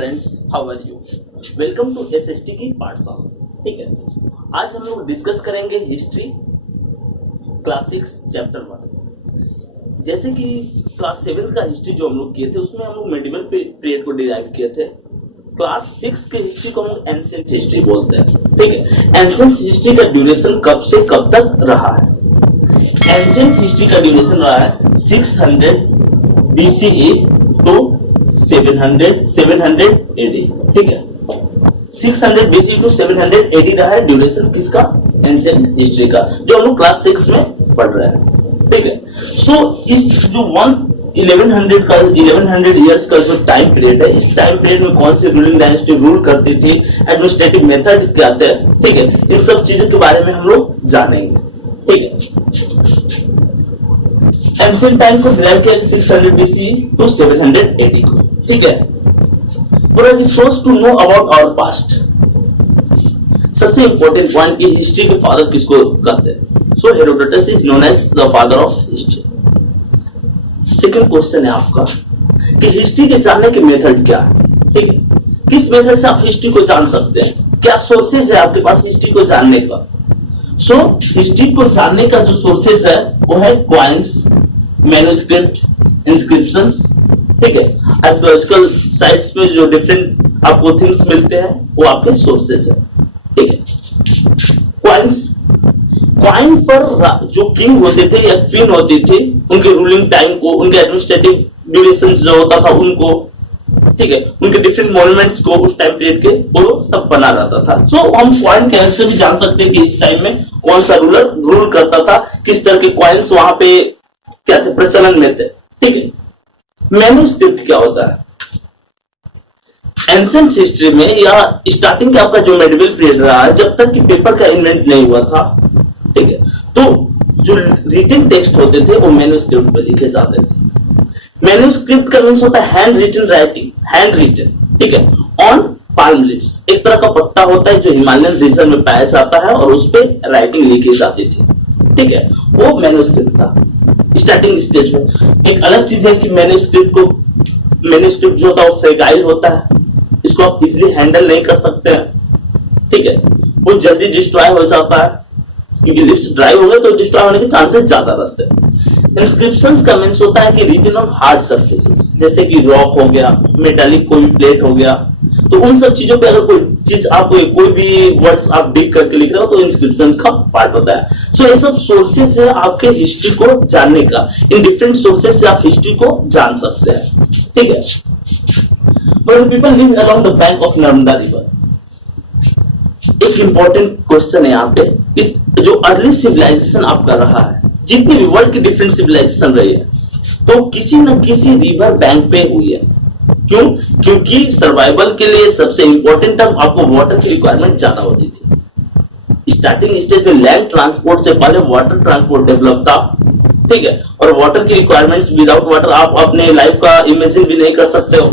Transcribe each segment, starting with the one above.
Friends, how are you? Welcome to SST की पाठशाला। ठीक है, आज हम लोग डिस्कस करेंगे हिस्ट्री क्लास 6 चैप्टर 1। जैसे कि क्लास 7 का हिस्ट्री जो हम लोग किए थे उसमें हम लोग मेडिवल पीरियड को डिराइव किए थे। क्लास 6 के हिस्ट्री को हम लोग एंशिएंट हिस्ट्री बोलते हैं। ठीक है, एंशिएंट हिस्ट्री का ड्यूरेशन कब से कब तक रहा है? एंशिएंट हिस्ट्री का ड्यूरेशन रहा है 600 BCE टू 700 AD। ठीक है, 600 BCE टू 700 AD रहा है ड्यूरेशन किसका? एंशिएंट हिस्ट्री का, जो हम लोग क्लास 6 में पढ़ रहे हैं। ठीक है, सो इस जो 1100 इयर्स का जो टाइम पीरियड है, इस टाइम पीरियड में कौन सी रूलिंग डायनेस्टी रूल करती थी, एडमिनिस्ट्रेटिव मेथड क्या थे, ठीक है, इन सब चीजों के बारे में हम लोग जानेंगे। ठीक है, एंशिएंट टाइम को डिराइव किया 600 BCE टू 700 AD को। ठीक है, resource to know about our past. सबसे इंपॉर्टेंट पॉइंट की हिस्ट्री के फादर किसको कहते हैं? So Herodotus is known as the father of history. Second question है आपका कि हिस्ट्री के जानने के मेथड क्या है? ठीक है, किस मेथड से आप हिस्ट्री को जान सकते हैं? क्या सोर्सेज है आपके पास हिस्ट्री को जानने का? सो हिस्ट्री को जानने का जो सोर्सेज है वो है कॉइन्स, मैन्युस्क्रिप्ट, इंस्क्रिप्शंस। ठीक है, आर्कियोलॉजिकल साइट्स पे जो डिफरेंट आपको थिंग्स मिलते हैं वो आपके सोर्सेज है। ठीक है, कॉइन्स, कॉइन पर जो किंग होते थे या क्वीन होती थी, उनके रूलिंग टाइम को, उनके एडमिनिस्ट्रेटिव ड्यूरेशन जो होता था उनको, ठीक है, उनके डिफरेंट मॉन्यूमेंट्स को उस टाइम पीरियड के वो सब बना रहता था। सो हम कॉइन के हेल्प से भी जान सकते हैं कि इस टाइम में कौन सा रूलर रूल करता था, किस तरह के कॉइन्स वहां पे क्या थे, प्रचलन में थे। ठीक है, मैन्युस्क्रिप्ट क्या होता है? एंशिएंट हिस्ट्री में या स्टार्टिंग का आपका जो मेडिवल पीरियड रहा है, जब तक कि पेपर का इन्वेंट नहीं हुआ था, ठीक है, तो जो रिटन टेक्स्ट होते थे वो मैन्युस्क्रिप्ट पर लिखे जाते थे। मैन्युस्क्रिप्ट का मींस होता है hand written writing, hand written, ठीक है, ऑन पाल्म लीव्स। एक तरह का पत्ता होता है जो हिमालयन रीजन में पाया जाता है और उस पर राइटिंग लिखी जाती थी। ठीक है, वो मैन्युस्क्रिप्ट था स्टार्टिंग स्टेज में। एक अलग चीज है कि मैन्युस्क्रिप्ट जो होता है वो फ्रेगाइल होता है, इसको आप इजीली हैंडल नहीं कर सकते हैं। ठीक है, वो जल्दी डिस्ट्रॉय हो जाता है क्योंकि लिप्स ड्राई हो गए तो डिस्ट्रॉय होने के चांसेस ज्यादा रहते हैं। इंस्क्रिप्शंस का मींस होता है कि रिटन ऑन हार्ड सरफेसेस, जैसे कि रॉक हो गया, मेटालिक कोई प्लेट हो गया, तो उन सब चीजों पे अगर कोई चीज आप कोई भी वर्ड्स आप डिग करके लिख रहे हो तो इंस्क्रिप्शन का पार्ट होता है। सो ये सब सोर्सेस है आपके हिस्ट्री को जानने का। इन डिफरेंट सोर्सेस से आप हिस्ट्री को जान सकते हैं। ठीक है, When people live along the bank of Narmada river, एक इंपॉर्टेंट क्वेश्चन है यहाँ पे, इस जो अर्ली सिविलाइजेशन आपका रहा है, जितनी भी वर्ल्ड की डिफरेंट सिविलाइजेशन रही है, तो किसी न किसी रिवर बैंक पे हुई है। क्यों? क्योंकि सर्वाइवल के लिए सबसे इंपॉर्टेंट अब आपको वाटर की रिक्वायरमेंट ज्यादा होती थी। स्टार्टिंग स्टेज में लैंड ट्रांसपोर्ट से पहले वाटर ट्रांसपोर्ट डेवलप था। ठीक है, और वाटर की रिक्वायरमेंट्स, विदाउट वाटर आप अपने लाइफ का इमेजिन भी नहीं कर सकते हो।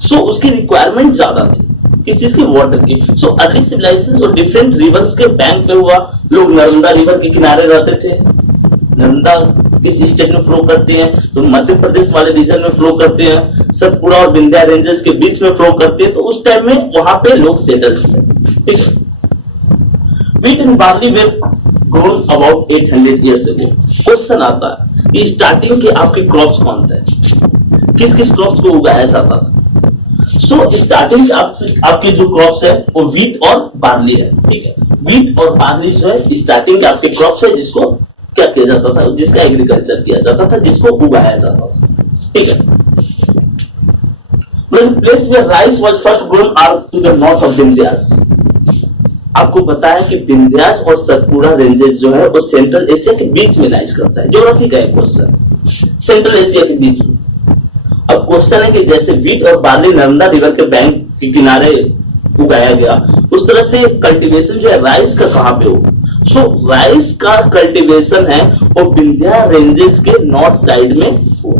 सो उसकी रिक्वायरमेंट ज्यादा थी, किस चीज की? वाटर की। सो अर्ली सिविलाइजेशन जो डिफरेंट रिवर्स के बैंक पे हुआ, लोग नर्मदा रिवर के किनारे रहते थे। नर्मदा किस स्टेट में फ्लो करती है? तो मध्य प्रदेश वाले रीजन में फ्लो करते हैं, सतपुड़ा और विंध्या रेंजेस के बीच में फ्लो करती है। तो उस टाइम में वहां पे लोग सेटल्स थे। ठीक है, wheat and barley way grown about 800 years ago. Question आता है कि स्टार्टिंग के आपके क्रॉप्स कौन थे, किस किस क्रॉप्स को उगाया जाता था? सो स्टार्टिंग आपके जो क्रॉप्स है वो व्हीट और बार्ली है। ठीक है, व्हीट और बार्ली जो है स्टार्टिंग के आपके क्रॉप्स है, जिसको क्या किया जाता था, जिसका एग्रीकल्चर किया जाता था, जिसको उगाया जाता था। ठीक है, place where rice was first grown are to the north of Vindhyas. आपको पता है कि विंध्यास और सतपुड़ा रेंजेस जो है वो सेंट्रल एशिया के बीच में लाइज करता है। ज्योग्राफी का एक क्वेश्चन, सेंट्रल एशिया के बीच में। अब क्वेश्चन है कि जैसे व्हीट और बार्ली नर्मदा रिवर के बैंक के किनारे उगाया गया, उस तरह से कल्टीवेशन जो है राइस का कहां पे हो? सो राइस का कल्टीवेशन है वो विंध्या रेंजेस के नॉर्थ साइड में हो।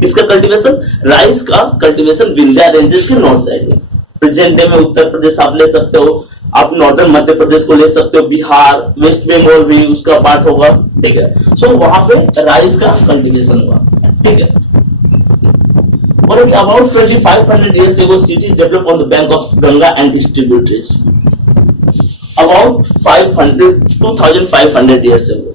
किसका कल्टीवेशन? राइस का कल्टीवेशन विंध्या रेंजेस के नॉर्थ साइड में। प्रेजेंट डे में उत्तर प्रदेश आप ले सकते हो, आप नॉर्दर्न मध्य प्रदेश को ले सकते हो, बिहार, वेस्ट बंगाल भी उसका पार्ट होगा। ठीक है, सो वहां पे राइस का कल्टीवेशन हुआ। ठीक है, बोले कि about 2500 years ago cities developed on the bank of Ganga and distributaries. About 2500 years ago.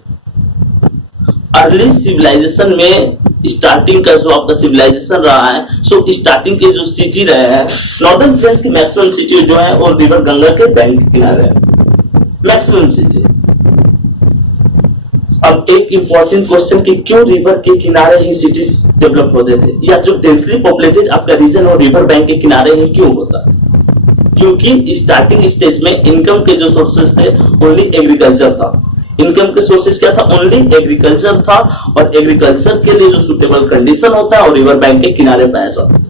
Early civilisation में स्टार्टिंग का जो आपका सिविलाइजेशन रहा है, सो स्टार्टिंग के जो सिटी रहे हैं, नॉर्दर्न फ्रांस की मैक्सिमम सिटी जो है और रिवर गंगा के बैंक के किनारे है, मैक्सिमम सिटी। अब एक इंपॉर्टेंट क्वेश्चन कि क्यों रिवर के किनारे ही सिटीज डेवलप होते थे, या जो डेंसली पॉपुलेटेड आपका रीजन और रिवर बैंक के किनारे ही क्यों होता है? क्योंकि स्टार्टिंग स्टेज में इनकम के जो सोर्सेस थे ओनली एग्रीकल्चर था। इनकम के सोर्सेस क्या था? ओनली एग्रीकल्चर था, और एग्रीकल्चर के लिए जो सुटेबल कंडीशन होता है और रिवर बैंक के किनारे पाया जाता है,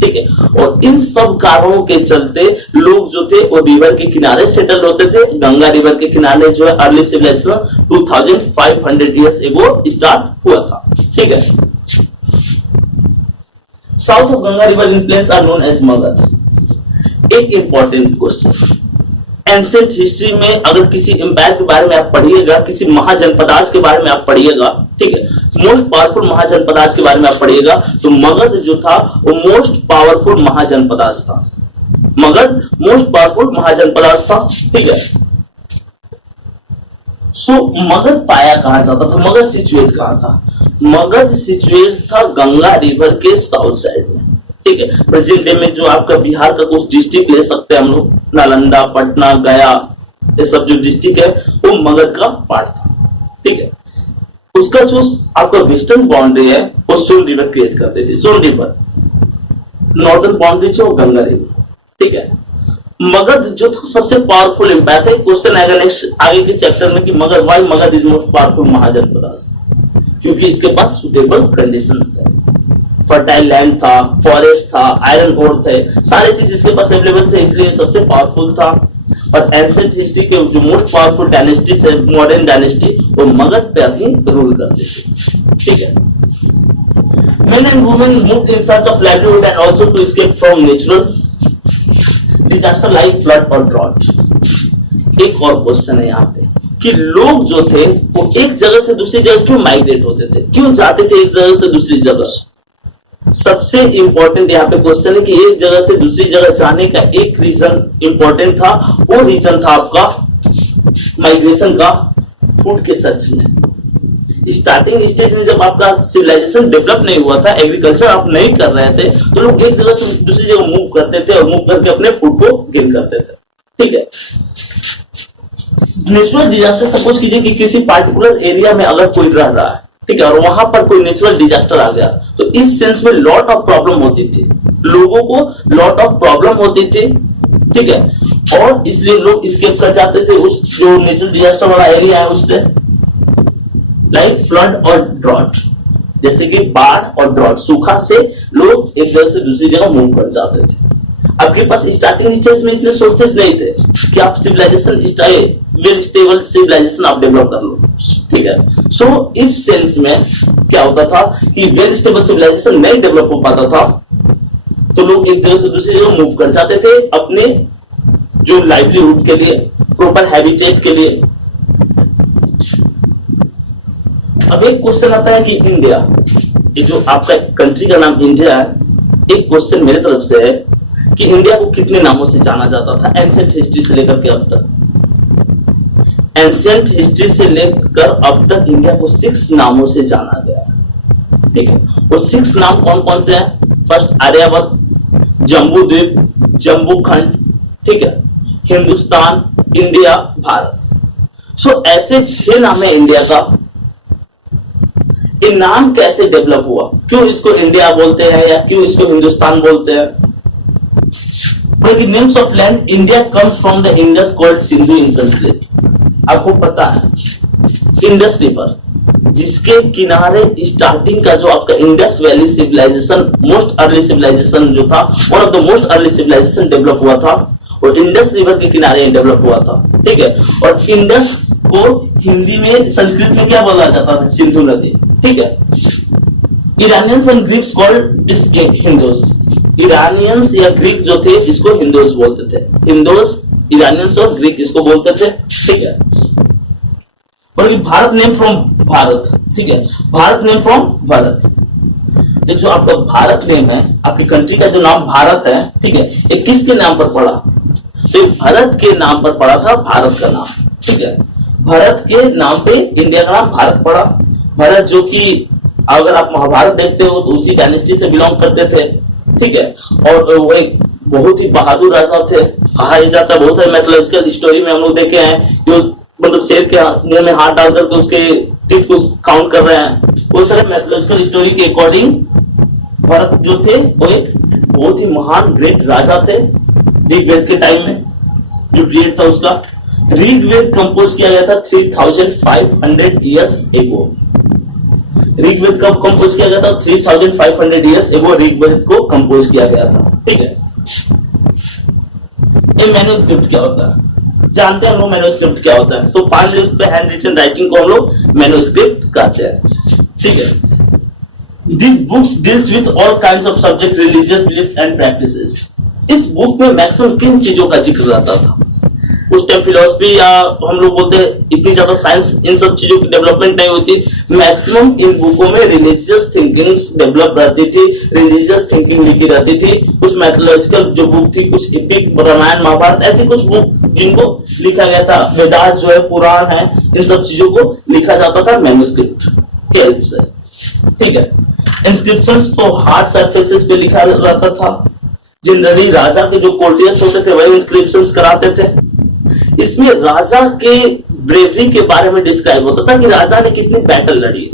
ठीक है। और इन सब कारणों के चलते लोग जो थे वो रिवर के किनारे सेटल होते थे। गंगा रिवर के किनारे जो है early civilisation 2500 years ago start हुआ था, ठीक है। South of Ganga river in place are known as Magadh. एक इंपॉर्टेंट क्वेश्चन, एंशिएंट हिस्ट्री में अगर किसी एम्पायर के बारे में आप पढ़िएगा, किसी महाजनपदाज के बारे में आप पढ़िएगा, ठीक है, मोस्ट पावरफुल महाजनपदाज के बारे में आप पढ़िएगा, तो मगध जो था वो मोस्ट पावरफुल महाजनपदाज था। मगध मोस्ट पावरफुल महाजनपदाज था, ठीक है। सो मगध पाया कहां जाता था? मगध सिचुएट कहां था? मगध सिचुएट था गंगा रिवर के साउथ साइड में, ठीक है। प्रेजेंट डे में जो आपका बिहार का कुछ डिस्ट्रिक्ट ले सकते हैं हम लोग, नालंदा, पटना, गया, ये सब जो डिस्ट्रिक्ट है वो मगध का पार्ट था, ठीक है। उसका जो आपका वेस्टर्न बाउंड्री है वो सोन रिवर क्रिएट करते थे। सोन रिवर नॉर्दर्न बाउंड्री जो गंगा रिवर, ठीक है। मगध जो सबसे पावरफुल एम्पायर है। क्वेश्चन आएगा नेक्स्ट आगे के चैप्टर में कि Magadh, why Magadh is most powerful mahajanapadas? क्योंकि इसके पास सुटेबल कंडीशंस थे, फर्टाइल लैंड था, फॉरेस्ट था, आयरन ओर थे, सारे चीज इसके पास अवेलेबल थे, इसलिए सबसे पावरफुल था। और एंशिएंट हिस्ट्री के जो मोस्ट पावरफुल डायनेस्टी है, मॉडर्न डायनेस्टी, वो मगध पर ही रूल करते थे, ठीक है। Men and women moved in search of livelihood and also to escape from natural disaster like flood or drought. एक और क्वेश्चन है यहाँ पे कि लोग जो थे वो एक जगह से दूसरी जगह क्यों माइग्रेट होते थे, क्यों जाते थे एक जगह से दूसरी जगह? सबसे इंपॉर्टेंट यहाँ पे क्वेश्चन है कि एक जगह से दूसरी जगह जाने का एक रीजन इंपॉर्टेंट था, वो रीजन था आपका माइग्रेशन का, फूड के सर्च में। स्टार्टिंग स्टेज में जब आपका सिविलाइजेशन डेवलप नहीं हुआ था, एग्रीकल्चर आप नहीं कर रहे थे, तो लोग एक जगह से दूसरी जगह मूव करते थे और मूव करके अपने फूड को गेन करते थे, ठीक है। नेचुरल डिजास्टर, सपोज कीजिए कि किसी पार्टिकुलर एरिया में अगर कोई रह रहा है, ठीक है, और वहां पर कोई नेचुरल डिजास्टर आ गया, तो इस सेंस में लॉट ऑफ प्रॉब्लम होती थी, लोगों को लॉट ऑफ प्रॉब्लम होती थी, ठीक है। और इसलिए लोग एस्केप कर जाते थे उस जो नेचुरल डिजास्टर वाला एरिया है उससे, लाइक फ्लड और ड्रॉट, जैसे कि बाढ़ और ड्रॉट, सूखा से लोग एक जगह से दूसरी जगह मूव कर जाते थे। आपके पास स्टार्टिंग स्टेज में इतने सोर्सेस नहीं थे कि आप सिविलाइजेशन वेल स्टेबल सिविलाइजेशन आप डेवलप कर लो, ठीक है। सो इस सेंस में क्या होता था कि वेल स्टेबल सिविलाइजेशन नहीं डेवलप हो पाता था, तो लोग एक जगह से दूसरी जगह मूव कर जाते थे अपने जो लाइवलीहुड के लिए, प्रॉपर हैबिटेट के लिए। अब एक क्वेश्चन आता है कि इंडिया, ये जो आपका कंट्री का नाम इंडिया है, एक क्वेश्चन मेरे तरफ से है कि इंडिया को कितने नामों से जाना जाता था एंशिएंट हिस्ट्री से लेकर के अब तक? एंशिएंट हिस्ट्री से लेकर अब तक इंडिया को 6 नामों से जाना गया, ठीक है। वो 6 नाम कौन कौन से हैं? फर्स्ट आर्यावर्त, जम्बू द्वीप, जम्बू खंड, ठीक है, हिंदुस्तान, इंडिया, भारत। सो ऐसे 6 नाम है इंडिया का। ये नाम कैसे डेवलप हुआ, क्यों इसको इंडिया बोलते हैं या क्यों इसको हिंदुस्तान बोलते हैं? Names of land India comes from the Indus called Sindhu in Sanskrit. आपको पता है इंडस रिवर जिसके किनारे स्टार्टिंग का जो आपका Indus valley civilisation, most early civilisation जो था, one of the most early civilisation develop हुआ था, और इंडस रिवर के किनारे डेवलप हुआ था, ठीक है। और इंडस को हिंदी में, संस्कृत में क्या बोला जाता था? सिंधु नदी, ठीक है। Iranians and Greeks called its Hindus. Iranians या ग्रीक जो थे इसको हिंदूस बोलते थे, हिंदूस, इरानियंस और ग्रीक इसको बोलते थे, ठीक है। और भारत नेम फ्रॉम भारत, ठीक है, भारत नेम फ्रॉम भारत। एक जो आपका भारत नेम है, आपकी कंट्री का जो नाम भारत है, ठीक है, ये किसके नाम पर पड़ा? तो भारत के नाम पर पड़ा था, भारत का नाम, ठीक है। भारत के नाम पे इंडिया का नाम भारत पड़ा। भारत जो कि अगर आप महाभारत देखते हो तो उसी डायनेस्टी से बिलोंग करते थे, ठीक है। और वो एक बहुत ही बहादुर राजा थे, कहा जाता है। बहुत सारे मैथोलॉजिकल स्टोरी में हम लोग देखे हैं कि मतलब शेर के मुंह में हाथ डाल करके उसके टीथ को काउंट कर रहे हैं। वो सारे मैथोलॉजिकल स्टोरी के अकॉर्डिंग भरत जो थे वो एक बहुत ही महान ग्रेट राजा थे ऋग्वेद के टाइम में। जो पीरियड था उसका, ऋग्वेद कंपोज किया गया था 3500 ईयर्स एगो। ऋग्वेद कब कंपोज किया गया था? 3500 ईयर्स एगो ऋग्वेद को कंपोज किया गया था, ठीक है। ये मैन्युस्क्रिप्ट क्या होता है? जानते हैं हम लोग मैन्युस्क्रिप्ट क्या होता है? तो 5 लीव्स पे हैंड रिटन राइटिंग को हम लोग मैन्युस्क्रिप्ट कहते हैं, ठीक है। This books deals with all kinds of subject, religious belief and practices. इस बुक में मैक्सिमम किन चीजों का जिक्र रहता था? उस टाइम फिलोसफी या हम लोग बोलते हैं इतनी ज्यादा साइंस, इन सब चीजों की डेवलपमेंट नहीं हुई थी। मैक्सिमम इन बुकों में रिलीजियस थिंकिंग्स डेवलप रहती थी, रिलीजियस थिंकिंग लिखी रहती थी। कुछ मैथोलॉजिकल जो बुक थी, कुछ एपिक, रामायण, महाभारत, ऐसी कुछ बुक जिनको लिखा गया था। वेदांत जो है, पुराण है, इन सब चीजों को लिखा जाता था मैन्युस्क्रिप्ट के हेल्प से, ठीक है। इंस्क्रिप्शंस तो हार्ड सरफेसेस पे लिखा रहता था। जनरली राजा के जो कोर्टियर्स होते थे वही इंस्क्रिप्शंस कराते थे। इसमें राजा के ब्रेवरी के बारे में डिस्क्राइब होता था कि राजा ने कितनी बैटल लड़ी,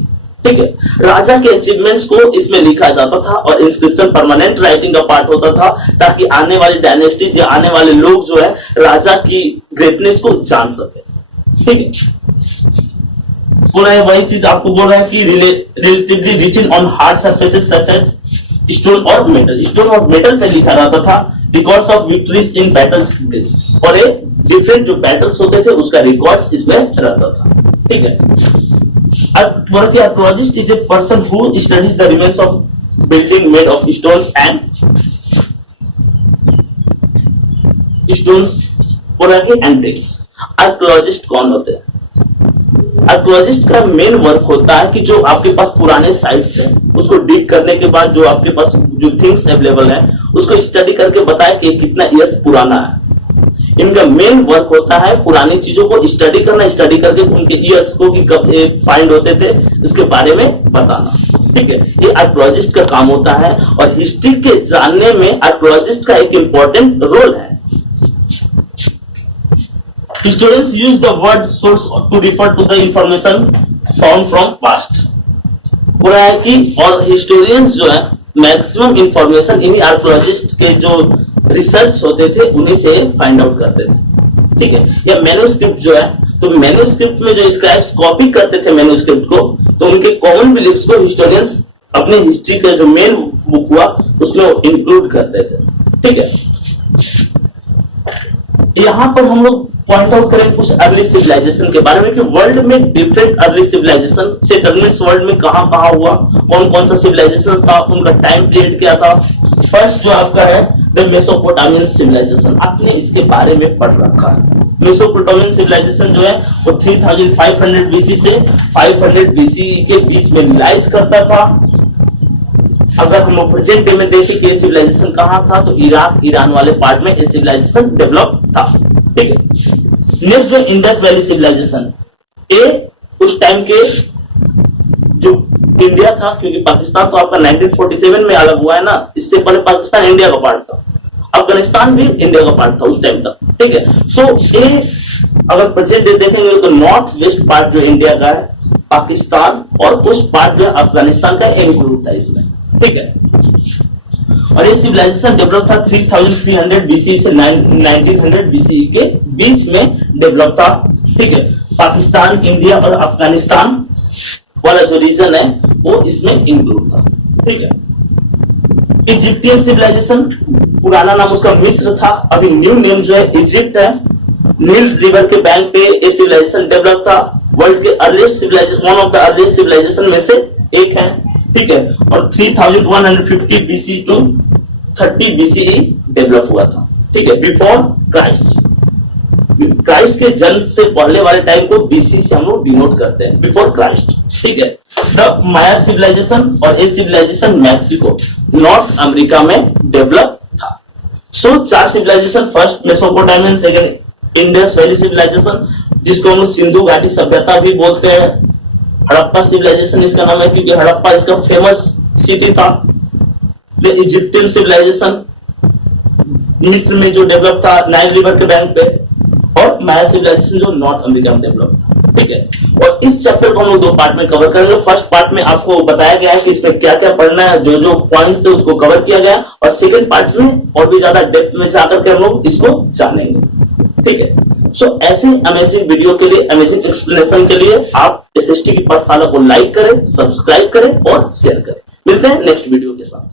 ठीक है। राजा के अचीवमेंट्स को इसमें लिखा जाता था और इंस्क्रिप्शन परमानेंट राइटिंग का पार्ट होता था, ताकि आने वाली डायनेस्टीज या आने वाले लोग जो है राजा की ग्रेटनेस को जान सके, ठीक है। पूरा वही चीज आपको बोल रहा है कि relatively written on hard surfaces such as stone और मेटल। स्टोन और मेटल पे लिखा रहता था records of victories in battle fields, और एक डिफरेंट जो बैटल्स होते थे उसका रिकॉर्ड्स इसमें रहता था, ठीक है। Archaeologist is a person who studies the remains of building made of stones and bricks. Archaeologist कौन होते हैं? आर्कियोलॉजिस्ट का मेन वर्क होता है कि जो आपके पास पुराने साइट्स हैं उसको डिग करने के बाद जो आपके पास जो थिंग्स अवेलेबल हैं उसको स्टडी करके बताए कि कितना ईयर्स पुराना है। इनका मेन वर्क होता है पुरानी चीजों को स्टडी करना, स्टडी करके उनके ईयर्स को कि कब फाइंड होते थे उसके बारे में बताना, ठीक है। ये आर्कियोलॉजिस्ट का काम होता है और हिस्ट्री के जानने में आर्कियोलॉजिस्ट का एक इंपॉर्टेंट रोल है। Historians use the word source to refer to the information found from past। बोला है कि और हिस्टोरियंस जो है मैक्सिमम इंफॉर्मेशन इन्हीं आर्कियोलॉजिस्ट के जो रिसर्च होते थे उन्हीं से फाइंड आउट करते थे, ठीक है। या मैन्युस्क्रिप्ट जो है, तो मैन्युस्क्रिप्ट में जो स्क्राइब्स कॉपी करते थे मैन्युस्क्रिप्ट को, तो उनके कॉमन बिलीफ्स को हिस्टोरियंस अपने हिस्ट्री का जो मेन बुक हुआ उसमें इंक्लूड करते थे, ठीक है। यहां पर हम लोग पॉइंट आउट करें कुछ अर्ली सिविलाइजेशन के बारे में कि वर्ल्ड में different early civilisation settlements world में कहां कहां हुआ, कौन कौन सा सिविलाइजेशन था, उनका टाइम पीरियड क्या था। फर्स्ट जो आपका है द मेसोपोटामियन सिविलाइजेशन, आपने इसके बारे में पढ़ रखा है। मेसोपोटामियन सिविलाइजेशन जो है वो 3500 बीसी से 500 बीसी के बीच में लाइज करता था। अगर हम लोग प्रेजेंट डे में देखें कि सिविलाइजेशन कहां था, तो इराक, ईरान वाले पार्ट में सिविलाइजेशन डेवलप था, ठीक है। नेक्स्ट जो इंडस वैली सिविलाइजेशन, ये उस टाइम के जो इंडिया था, क्योंकि पाकिस्तान तो आपका 1947 में अलग हुआ है ना, इससे पहले पाकिस्तान इंडिया का पार्ट था, अफगानिस्तान भी इंडिया का पार्ट था उस टाइम तक, ठीक है। सो ये अगर प्रेजेंट डे देखेंगे तो नॉर्थ वेस्ट पार्ट जो इंडिया का है, पाकिस्तान और कुछ पार्ट जो अफगानिस्तान का इंक्लूड था इसमें, ठीक है। और ये सिविलाइजेशन डेवलप था 3300 बीसी से 1900 बीसी के बीच में डेवलप था, ठीक है। पाकिस्तान, इंडिया और अफगानिस्तान वाला जो रीजन है वो इसमें इंक्लूड था, ठीक है। इजिप्टियन सिविलाइजेशन, पुराना नाम उसका मिस्र था, अभी न्यू नेम जो है इजिप्ट है। नील रिवर के बैंक पे ये सिविलाइजेशन डेवलप था। वर्ल्ड के earliest civilisation, one of the earliest civilisation में से एक है, ठीक है। और 3150 बीसी टू 30 बीसीई डेवलप हुआ था, ठीक है, बिफोर क्राइस्ट। क्राइस्ट के जन्म से पहले वाले टाइम को बीसी से हम लोग डिनोट करते हैं, बिफोर क्राइस्ट। ठीक है, द माया सिविलाइजेशन और ये सिविलाइजेशन मैक्सिको नॉर्थ अमेरिका में डेवलप था। So 4 civilisation, first Mesopotamian, second Indus valley civilisation जिसको हम लोग सिंधु घाटी सभ्यता भी बोलते हैं, हड़प्पा सिविलाइजेशन इसका नाम है क्योंकि हड़प्पा इसका फेमस सिटी था, द इजिप्टियन सिविलाइजेशन मिस्र में जो डेवलप था नाइल रिवर के बैंक पे, और माया सिविलाइजेशन जो नॉर्थ अमेरिका में डेवलप था। ठीक है, और इस चैप्टर को हम लोग 2 पार्ट में कवर करेंगे। फर्स्ट पार्ट में आपको बताया गया है कि इसमें क्या क्या पढ़ना है, जो जो पॉइंट्स थे उसको कवर किया गया, और सेकंड पार्ट में और भी ज्यादा डेप्थ में जाकर के हम लोग इसको जानेंगे। ठीक है, सो ऐसे अमेजिंग वीडियो के लिए, अमेजिंग एक्सप्लेनेशन के लिए आप एसएसटी की पाठशाला को लाइक करें, सब्सक्राइब करें और शेयर करें। मिलते हैं नेक्स्ट वीडियो के साथ।